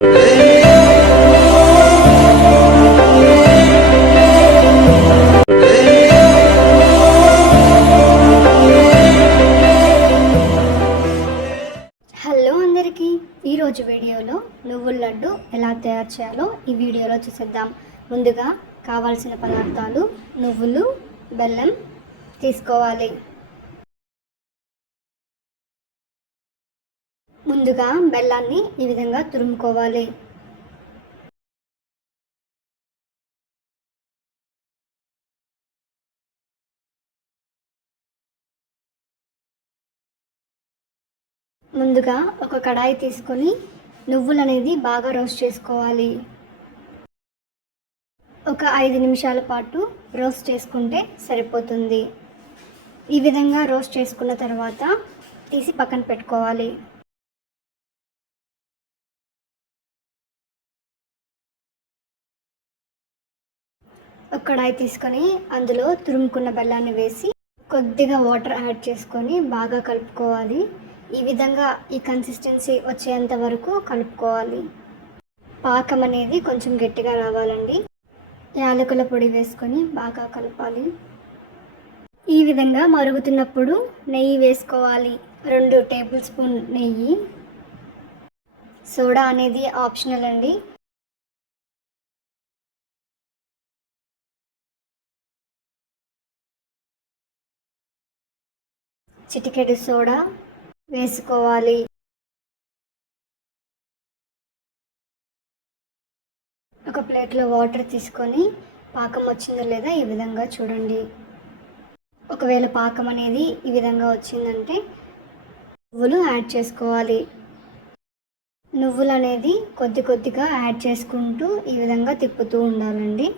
Hello అందరికీ, ఈరోజు వీడియోలో నువ్వుల లడ్డు ఎలా తయారు చేయాలో ఈ వీడియోలో చూసేద్దాం. ముందుగా కావాల్సిన పదార్థాలు నువ్వులు, బెల్లం తీసుకోవాలి. ముందుగా బెల్లాన్ని ఈ విధంగా తురుముకోవాలి. ముందుగా ఒక కడాయి తీసుకొని నువ్వులు అనేది బాగా రోస్ట్ చేసుకోవాలి. ఒక 5 నిమిషాల పాటు రోస్ట్ చేసుకుంటే సరిపోతుంది. ఈ విధంగా రోస్ట్ చేసుకున్న తర్వాత తీసి పక్కన పెట్టుకోవాలి. ఒక కడాయి తీసుకొని అందులో తురుముకున్న బెల్లాన్ని వేసి కొద్దిగా వాటర్ యాడ్ చేసుకొని బాగా కలుపుకోవాలి. ఈ విధంగా ఈ కన్సిస్టెన్సీ వచ్చేంత వరకు కలుపుకోవాలి. పాకం అనేది కొంచెం గట్టిగా రావాలండి. యాలకుల పొడి వేసుకొని బాగా కలపాలి. ఈ విధంగా మరుగుతున్నప్పుడు నెయ్యి వేసుకోవాలి. 2 టేబుల్ స్పూన్ నెయ్యి. సోడా అనేది ఆప్షనల్ అండి. చిటికెడు సోడా వేసుకోవాలి. ఒక ప్లేట్లో వాటర్ తీసుకొని పాకం వచ్చిందో లేదా ఈ విధంగా చూడండి. ఒకవేళ పాకం అనేది ఈ విధంగా వచ్చిందంటే నువ్వులు యాడ్ చేసుకోవాలి. నువ్వులు అనేది కొద్దిగా యాడ్ చేసుకుంటూ ఈ విధంగా తిప్పుతూ ఉండాలండి.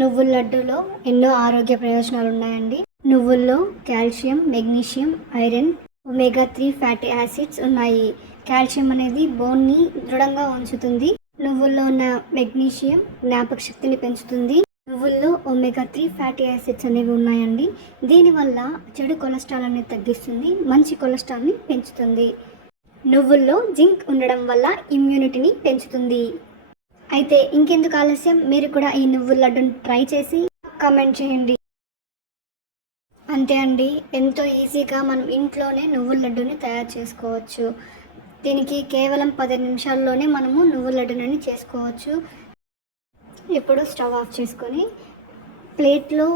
నువ్వుల లడ్డూలో ఎన్నో ఆరోగ్య ప్రయోజనాలు ఉన్నాయండి. నువ్వుల్లో calcium, magnesium, iron, omega 3 fatty acids ఉన్నాయి. కాల్షియం అనేది బోన్ని దృఢంగా ఉంచుతుంది. నువ్వుల్లో ఉన్న మెగ్నీషియం జ్ఞాపక శక్తిని పెంచుతుంది. నువ్వుల్లో ఒమేగా 3 ఫ్యాటీ యాసిడ్స్ అనేవి ఉన్నాయండి. దీనివల్ల చెడు కొలెస్ట్రాల్ అనేది తగ్గిస్తుంది, మంచి కొలెస్ట్రాల్ని పెంచుతుంది. నువ్వుల్లో జింక్ ఉండడం వల్ల ఇమ్యూనిటీని పెంచుతుంది. అయితే ఇంకెందుకు ఆలస్యం, మీరు కూడా ఈ నువ్వుల లడ్డును ట్రై చేసి కామెంట్ చేయండి. అంతే అండి, ఎంతో ఈజీగా మనం ఇంట్లోనే నువ్వుల లడ్డుని తయారు చేసుకోవచ్చు. దీనికి కేవలం 10 నిమిషాల్లోనే మనము నువ్వుల లడ్డుని చేసుకోవచ్చు. ఇప్పుడు స్టవ్ ఆఫ్ చేసుకొని ప్లేట్లో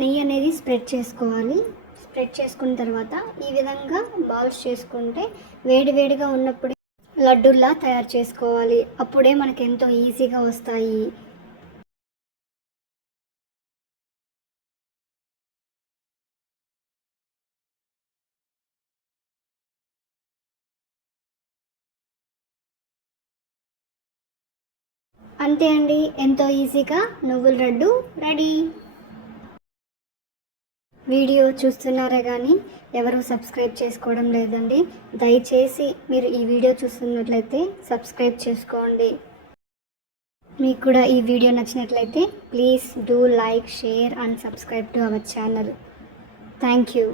నెయ్యి అనేది స్ప్రెడ్ చేసుకోవాలి. స్ప్రెడ్ చేసుకున్న తర్వాత ఈ విధంగా బాల్స్ చేసుకుంటే వేడివేడిగా ఉన్నప్పుడు లడ్డూల్లా తయారు చేసుకోవాలి. అప్పుడే మనకు ఎంతో ఈజీగా వస్తాయి. అంతే అండి, ఎంతో ఈజీగా నువ్వుల లడ్డు రెడీ. వీడియో చూస్తున్నారే కానీ ఎవరు సబ్స్క్రైబ్ చేసుకోవడం లేదండి. దయచేసి మీరు ఈ వీడియో చూస్తున్నట్లయితే సబ్స్క్రైబ్ చేసుకోండి. మీకు కూడా ఈ వీడియో నచ్చినట్లయితే please do like, share and subscribe to our channel. Thank you.